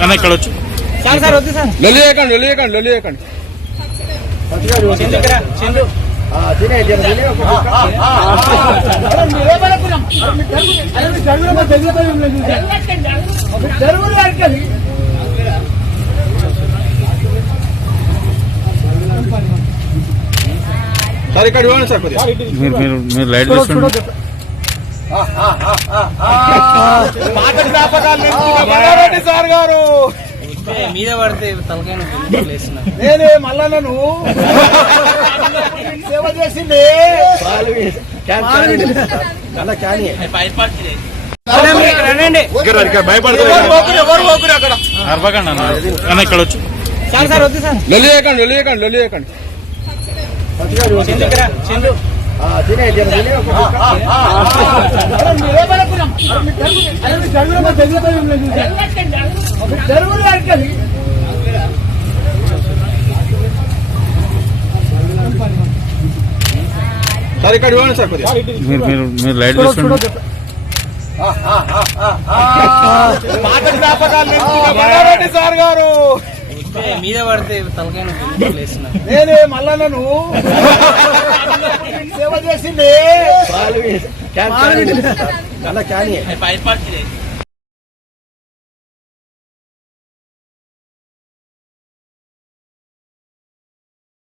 అన్న ఇక్కడ వచ్చు లొల్లియకండి సార్ ఇక్కడ ఇవ్వండి సార్ మీరు లైట్ చూసుకోండి సార్ గారు మీద పడితే నేనే మల్లన్నను సేవ చేసింది అన్న ఇక్కడ వచ్చు లొల్లియకండి సార్ ఇక్కడ ఇవ్వండి సార్ మీరు లైట్ చూసుకోండి సార్ గారు మీద పడితే నేనే మల్లన్నను సేవ చేసింది